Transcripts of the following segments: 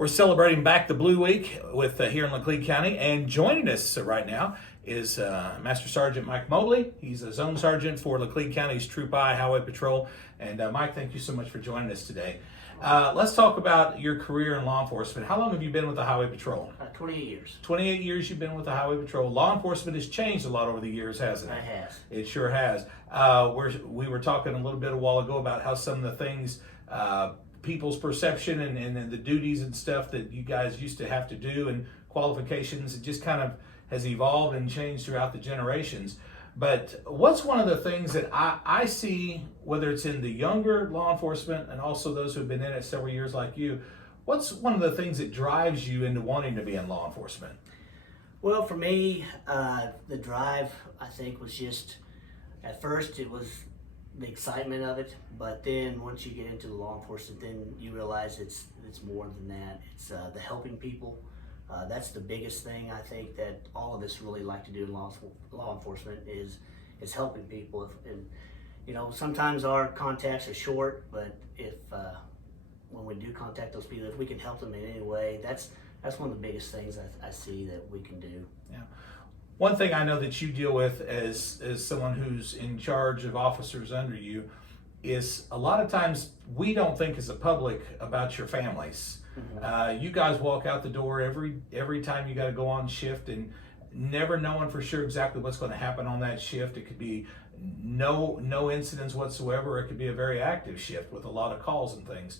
We're celebrating Back the Blue Week with here in Leclerc County, and joining us right now is Master Sergeant Mike Mobley. He's a zone sergeant for Leclerc County's Troop I Highway Patrol. And Mike, thank you so much for joining us today. Let's talk about your career in law enforcement. How long have you been with the Highway Patrol? 28 years. 28 years you've been with the Highway Patrol. Law enforcement has changed a lot over the years, hasn't it? It has. It sure has. We were talking a little bit a while ago about how some of the things, people's perception and the duties and stuff that you guys used to have to do and qualifications, it just kind of has evolved and changed throughout the generations. But what's one of the things that I see, whether it's in the younger law enforcement and also those who have been in it several years like you, what's one of the things that drives you into wanting to be in law enforcement? Well, for me, the drive, I think, was just, at first it was the excitement of it, but then once you get into the law enforcement, then you realize it's more than that. It's the helping people. That's the biggest thing I think that all of us really like to do in law enforcement is helping people. And you know, sometimes our contacts are short, but if when we do contact those people, if we can help them in any way, that's one of the biggest things I see that we can do. Yeah. One thing I know that you deal with as someone who's in charge of officers under you is a lot of times we don't think as a public about your families. Mm-hmm. You guys walk out the door every time you got to go on shift and never knowing for sure exactly what's going to happen on that shift. It could be no incidents whatsoever. It could be a very active shift with a lot of calls and things.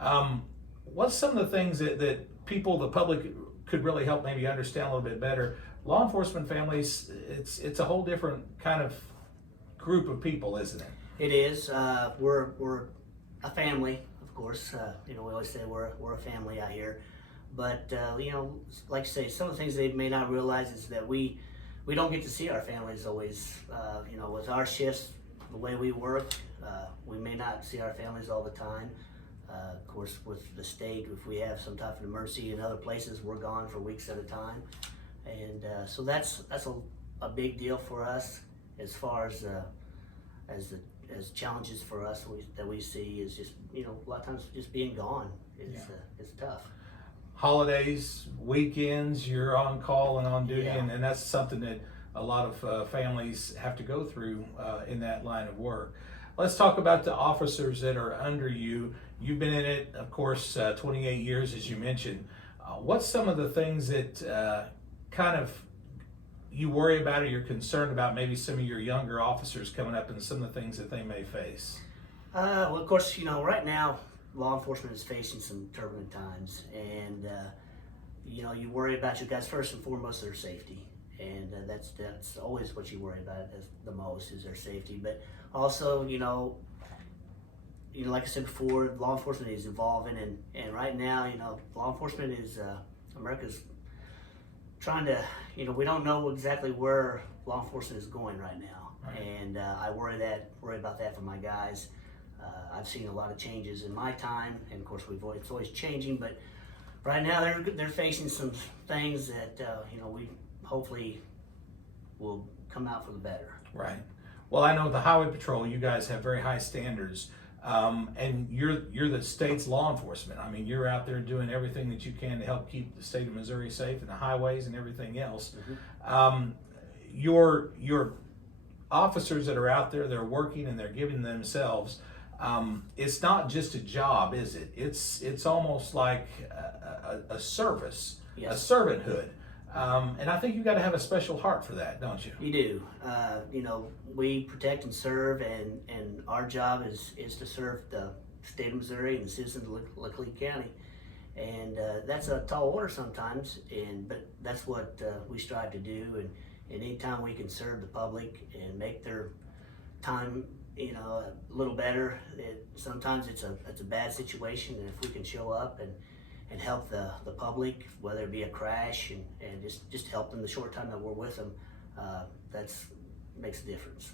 Mm-hmm. What's some of the things that people, the public, could really help maybe understand a little bit better? Law enforcement families, it's a whole different kind of group of people, isn't it? It is. We're a family, of course. You know, we always say we're a family out here. But you know, like I say, some of the things they may not realize is that we don't get to see our families always. You know, with our shifts, the way we work, we may not see our families all the time. Of course, with the state, if we have some type of emergency in other places, we're gone for weeks at a time. And so that's a big deal for us as far as challenges for us that we see is just, you know, a lot of times just being gone is tough. Holidays, weekends, you're on call and on duty, Yeah. and that's something that a lot of families have to go through in that line of work. Let's talk about the officers that are under you. You've been in it, of course, 28 years, as you mentioned. What's some of the things that kind of you worry about or you're concerned about, maybe some of your younger officers coming up and some of the things that they may face? Well, of course, you know, right now, law enforcement is facing some turbulent times, and you know, you worry about your guys first and foremost their safety, and that's always what you worry about as the most is their safety. But also, you know, like I said before, law enforcement is evolving, and right now, you know, law enforcement is America's trying to, you know, we don't know exactly where law enforcement is going right now, right. And I worry about that for my guys. I've seen a lot of changes in my time, and of course it's always changing. But right now they're facing some things that you know, we hopefully will come out for the better. Right. Well, I know the Highway Patrol, you guys have very high standards, and you're the state's law enforcement. I mean, you're out there doing everything that you can to help keep the state of Missouri safe and the highways and everything else. Mm-hmm. Your officers that are out there, they're working and they're giving themselves. It's not just a job, is it? It's almost like a service, yes. A servanthood. And I think you've got to have a special heart for that, don't you? You do. You know, we protect and serve, and our job is to serve the state of Missouri and the citizens of Leclerc County. And that's a tall order sometimes, but that's what we strive to do. And anytime we can serve the public and make their time, you know, a little better, sometimes it's a bad situation, and if we can show up and help the public, whether it be a crash and just help them the short time that we're with them, that's makes a difference.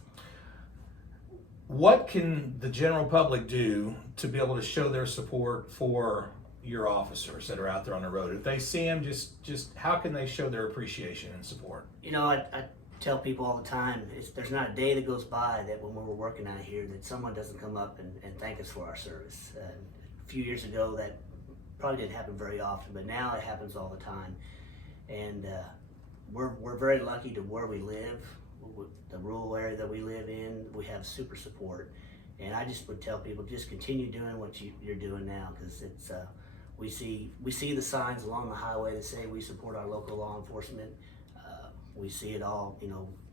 What can the general public do to be able to show their support for your officers that are out there on the road? If they see them, just how can they show their appreciation and support? You know, I tell people all the time, there's not a day that goes by that when we're working out here that someone doesn't come up and thank us for our service. A few years ago, that probably didn't happen very often, but now it happens all the time. And we're very lucky to where we live, the rural area that we live in. We have super support, and I just would tell people, just continue doing what you're doing now, because it's we see the signs along the highway that say we support our local law enforcement. We see it all,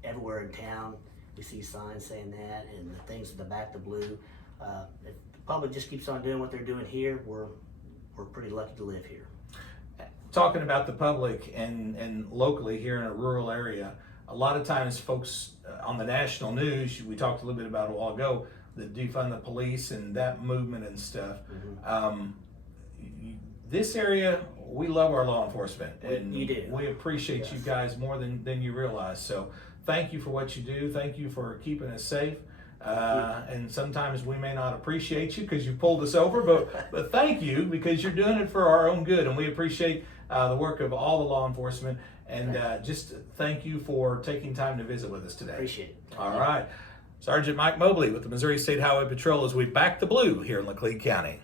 everywhere in town. We see signs saying that, and the things at the Back the Blue. If the public just keeps on doing what they're doing here, we're pretty lucky to live here. Talking about the public and locally here in a rural area, a lot of times folks on the national news, we talked a little bit about a while ago, the defund the police and that movement and stuff. This area, we love our law enforcement, and you do. We appreciate Yes. you guys more than you realize. So thank you for what you do. Thank you for keeping us safe. And sometimes we may not appreciate you because you pulled us over, but thank you, because you're doing it for our own good, and we appreciate the work of all the law enforcement. And just thank you for taking time to visit with us today. Appreciate it. All right. Sergeant Mike Mobley with the Missouri State Highway Patrol as we back the blue here in Laclede County.